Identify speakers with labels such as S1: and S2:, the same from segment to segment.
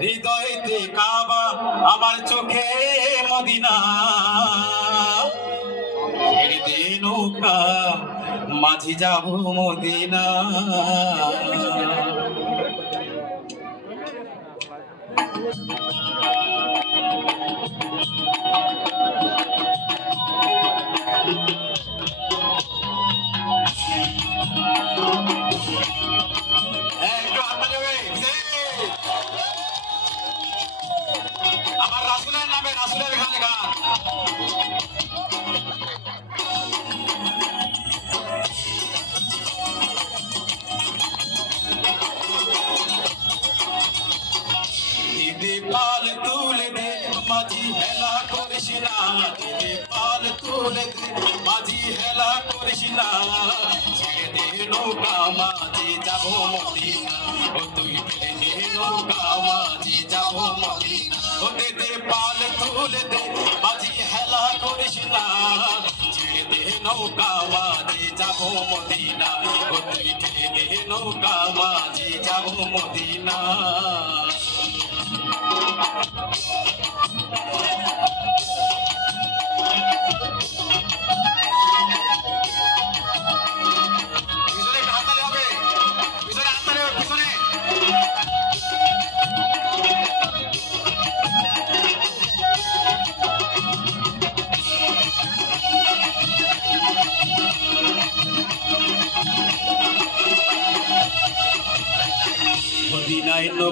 S1: হৃদয়েতে কাবা আমার চোখে মদিনা। নৌকা মাঝি যাব মদিনা। একটু মাঝি হেলা করিস না ছেড়ে দে নৌকা মাঝি যাব মদিনা। ও তুই ফেলে দে নৌকা মাঝি যাব মদিনা। ও দিদি পাল তুলে দে, মাঝি হেলা করিস না ছেড়ে দে নৌকা মাঝি যাব মদিনা। ও তুই ফেলে দে নৌকা মাঝি যাব মদিনা।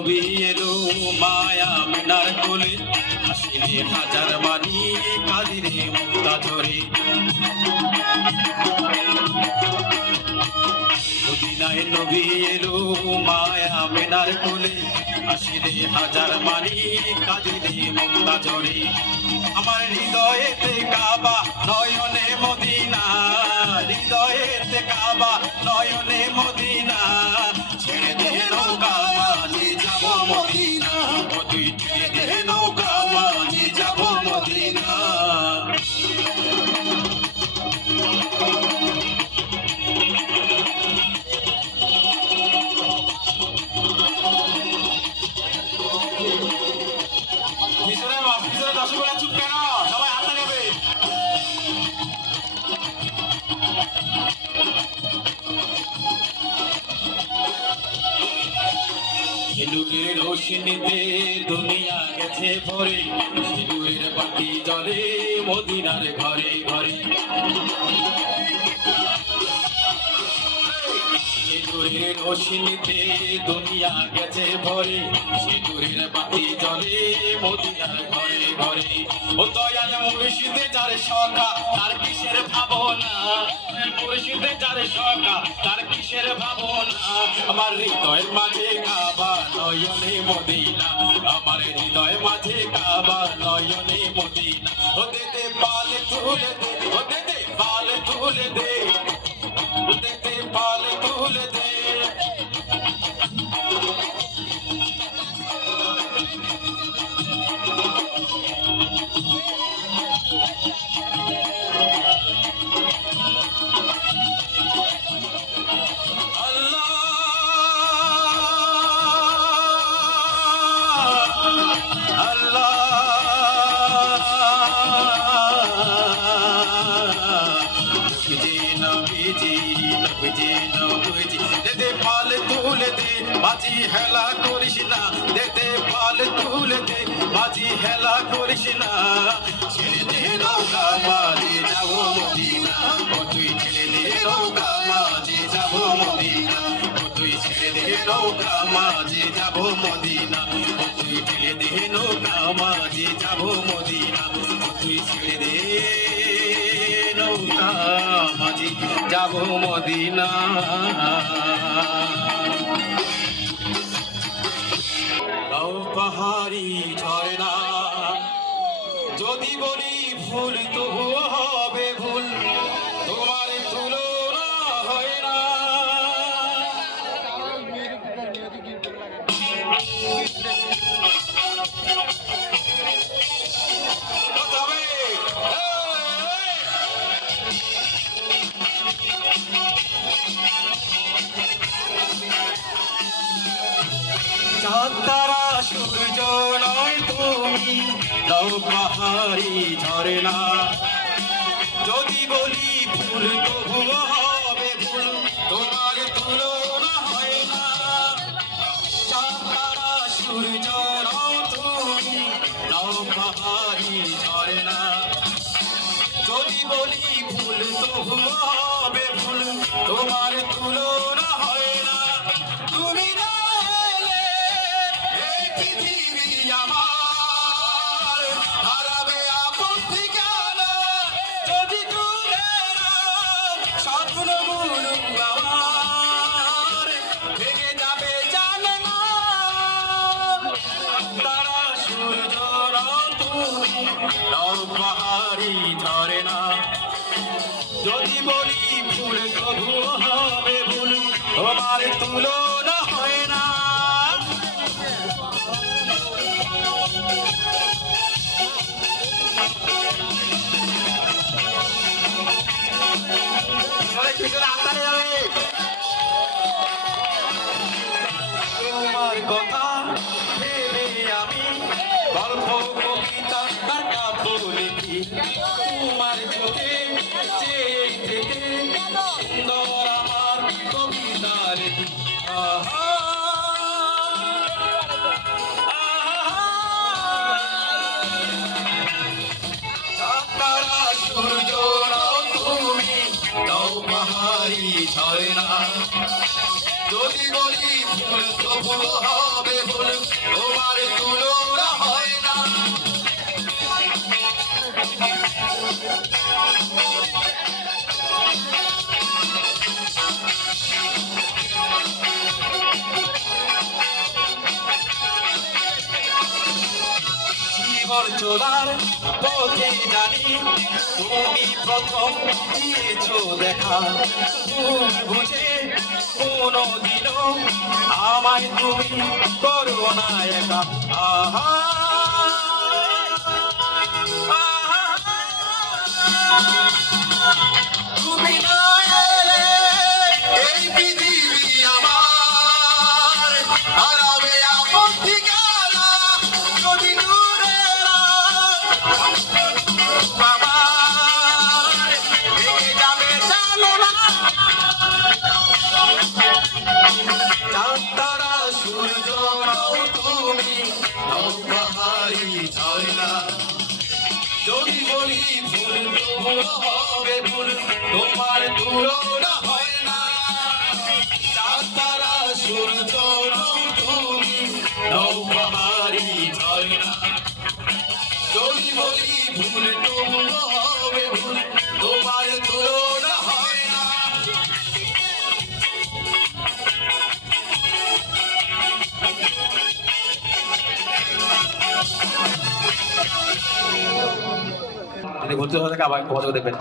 S1: নবী এলো মায়া মিনার কোলে আসিলে হাজার মানি কাদিরে মুক্তা ধরে মদিনায় নবী এলো মায়া মিনার কোলে আসিলে হাজার মানি কাদিরে মুক্তা ধরে আমার হৃদয়েতে কাবা, নয়নে মদিনা। হৃদয়েতে কাবা, নয়নে মদিনা। ছেড়ে দে নৌকা পিছনে দর্শকরা চুপ কেন? সবাই রোশনীতে দুনিয়া গেছে ভরে সিঁদুরের বাতি জলে মদিনার ঘরে ঘরে। রোশনীতে দুনিয়া গেছে ভরে, সিঁদুরের বাতি জলে মদিনার ঘরে ঘরে। ও দয়াল মুর্শিদে যার সখা, তার কিসের ভাবনা? মুর্শিদে যার সখা, তার কিসের ভাবনা? আমার হৃদয়ের মাঝে কাবা নয়নে মদিনা, আমার হৃদয় মাঝে কাবা নয়নে মদিনা। ও দে দে পাল তুলে দে, ও দে দে পাল তুলে দে। ও দে দে তুলে নবীজি নবীজি যাব মদিনা। ও তুই মাঝে যাব মদিনা। ও তুই ছেড়ে দে নৌকা যাব মদিনা। ও তুই দে নৌকা যাব মদিনা। পাহাড়ি ঝরে না যদি বলি ভুল তবুও পাহাড়ি ঝরে না। যদি বলি ফুল তবুও হবে ফুল তোমার তুলনা হয় না। চাঁদারা সূর্য নাও তুমি, নাও পাহাড়ি ঝরে না। যদি বলি ফুল তবুও তারা সূর্য তুমি নও পাহাড়ি ধরে না যদি বলি ভুল কবু হবে ভুল। তোমার তুলনা লিখি আহা তারা সূর্য নও তুমি নও পাহাড়ি না যদি বলি ভুল তবু হবে ভুল তোমার তুলনা জীবন চলার পথে জানি তুমি প্রথম দিয়েছ দেখা। ভুল বুঝে কোনোদিনও আমায় তুমি করো না একা। আহা। তুমি না তোমার তুলনা হয় না। তারা সূর্য তুমি হবে ভুল, তোমার তুলনা হয় না। যদি ভর্তি থাকে আবার যোগাযোগ দেখবেন।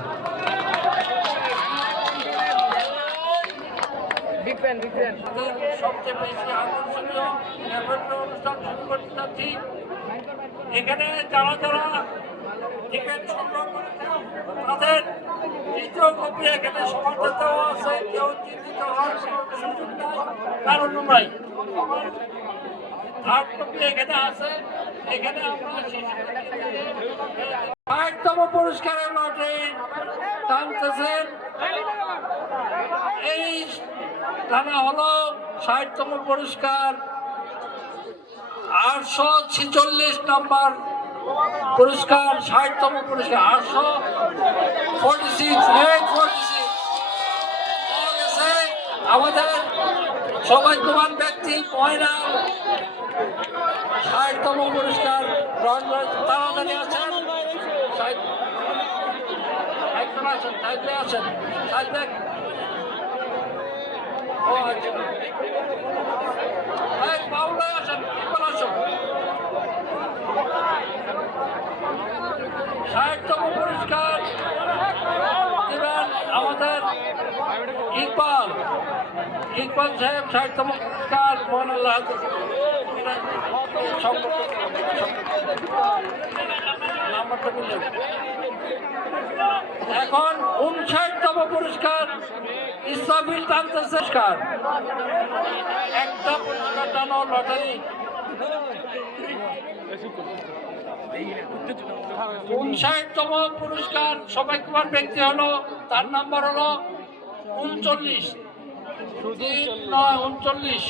S2: সবচেয়ে বেশি আকর্ষণীয় অনুষ্ঠান এখানে যারা যারা টিকিট তাদের কপি এখানে আছে। কেউ চিন্তিত কারণ থার্ড কপি এখানে আছে। এখানে পুরস্কারের লটে টানতেছেন এই টানা হলো ষাটতম পুরস্কার। আটশো ছিচল্লিশ নম্বর পুরস্কার, ষাটতম পুরস্কার, আটশো forty six eight forty six আমাদের সৌভাগ্যবান ব্যক্তি ময়না ষাটতম পুরস্কার গ্রহণ করে তাড়াতাড়ি আছেন। আছেন আছেন সাইডে ও আচ্ছা এই বাউলাই আছেন ইকবাল আসুন ষাটতম পুরস্কার দিবেন আমাদের ইকবাল ইকবাল সাহেব ষাটতম পুরস্কার মোহন আল্লাহ নাম্বারটা এখন উনষাটতম পুরস্কার ইসরাফিল টানতেছে পুরস্কার একটা পুরস্কার টানো লটারি। উনষাটতম পুরস্কার সবাইকুমার ব্যক্তি হলো, তার নাম্বার হলো উনচল্লিশ। উনচল্লিশ।